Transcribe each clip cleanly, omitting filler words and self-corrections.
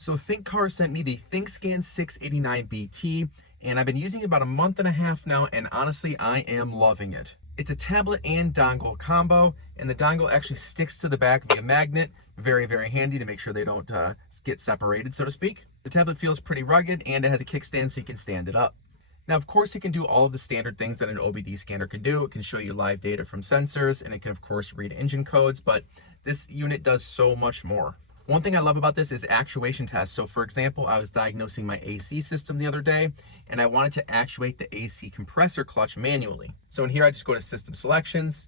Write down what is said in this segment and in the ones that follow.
So ThinkCar sent me the ThinkScan 689BT, and I've been using it about a month and a half now, and honestly, I am loving it. It's a tablet and dongle combo, and the dongle actually sticks to the back via magnet. Very, very handy to make sure they don't get separated, so to speak. The tablet feels pretty rugged, and it has a kickstand so you can stand it up. Now, of course, it can do all of the standard things that an OBD scanner can do. It can show you live data from sensors, and it can, of course, read engine codes, but this unit does so much more. One thing I love about this is actuation tests. So for example, I was diagnosing my AC system the other day, and I wanted to actuate the AC compressor clutch manually. So in here, I just go to System Selections,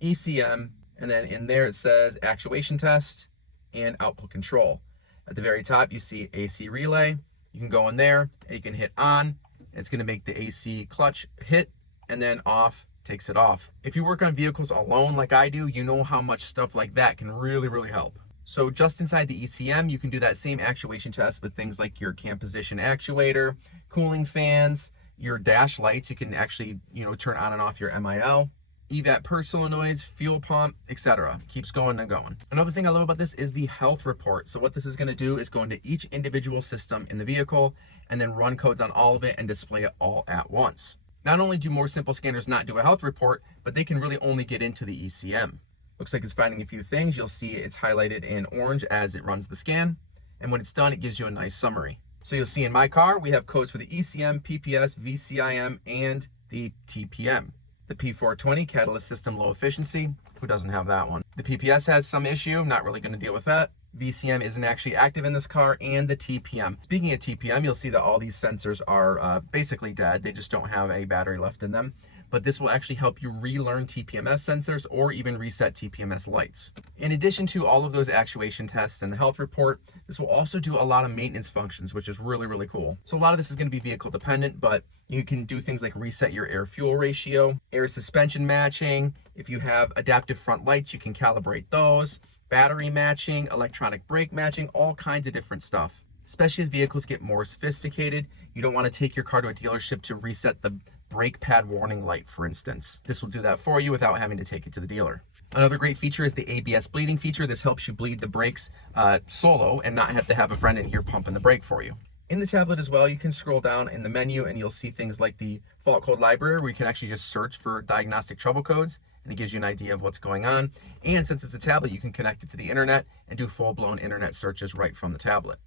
ECM, and then in there it says Actuation Test and Output Control. At the very top, you see AC Relay. You can go in there, and you can hit on. It's gonna make the AC clutch hit, and then off takes it off. If you work on vehicles alone like I do, you know how much stuff like that can really, really help. So just inside the ECM, you can do that same actuation test with things like your cam position actuator, cooling fans, your dash lights. You can actually, turn on and off your MIL, EVAP per solenoids, fuel pump, etc. Keeps going and going. Another thing I love about this is the health report. So what this is going to do is go into each individual system in the vehicle and then run codes on all of it and display it all at once. Not only do more simple scanners not do a health report, but they can really only get into the ECM. Looks like it's finding a few things. You'll see it's highlighted in orange as it runs the scan. And when it's done, it gives you a nice summary. So you'll see in my car, we have codes for the ECM, PPS, VCIM, and the TPM. The P420, catalyst system low efficiency. Who doesn't have that one? The PPS has some issue. Not really going to deal with that. VCM isn't actually active in this car, and the TPM. Speaking of TPM, you'll see that all these sensors are basically dead. They just don't have any battery left in them. But this will actually help you relearn TPMS sensors or even reset TPMS lights. In addition to all of those actuation tests and the health report, this will also do a lot of maintenance functions, which is really, really cool. So a lot of this is going to be vehicle dependent, but you can do things like reset your air-fuel ratio, air suspension matching. If you have adaptive front lights, you can calibrate those, battery matching, electronic brake matching, all kinds of different stuff. Especially as vehicles get more sophisticated, you don't want to take your car to a dealership to reset the brake pad warning light, for instance. This will do that for you without having to take it to the dealer. Another great feature is the ABS bleeding feature. This helps you bleed the brakes solo and not have to have a friend in here pumping the brake for you. In the tablet as well, you can scroll down in the menu and you'll see things like the fault code library, where you can actually just search for diagnostic trouble codes, and it gives you an idea of what's going on. And since it's a tablet, you can connect it to the internet and do full-blown internet searches right from the tablet.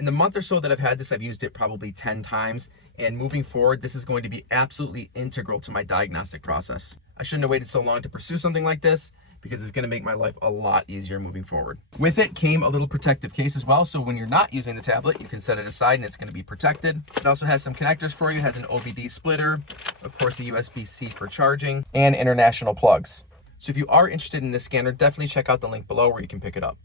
In the month or so that I've had this, I've used it probably 10 times, and moving forward, this is going to be absolutely integral to my diagnostic process. I shouldn't have waited so long to pursue something like this, because it's going to make my life a lot easier moving forward. With it came a little protective case as well, so when you're not using the tablet, you can set it aside and it's going to be protected. It also has some connectors for you. It has an OBD splitter, of course a USB-C for charging, and international plugs. So if you are interested in this scanner, definitely check out the link below where you can pick it up.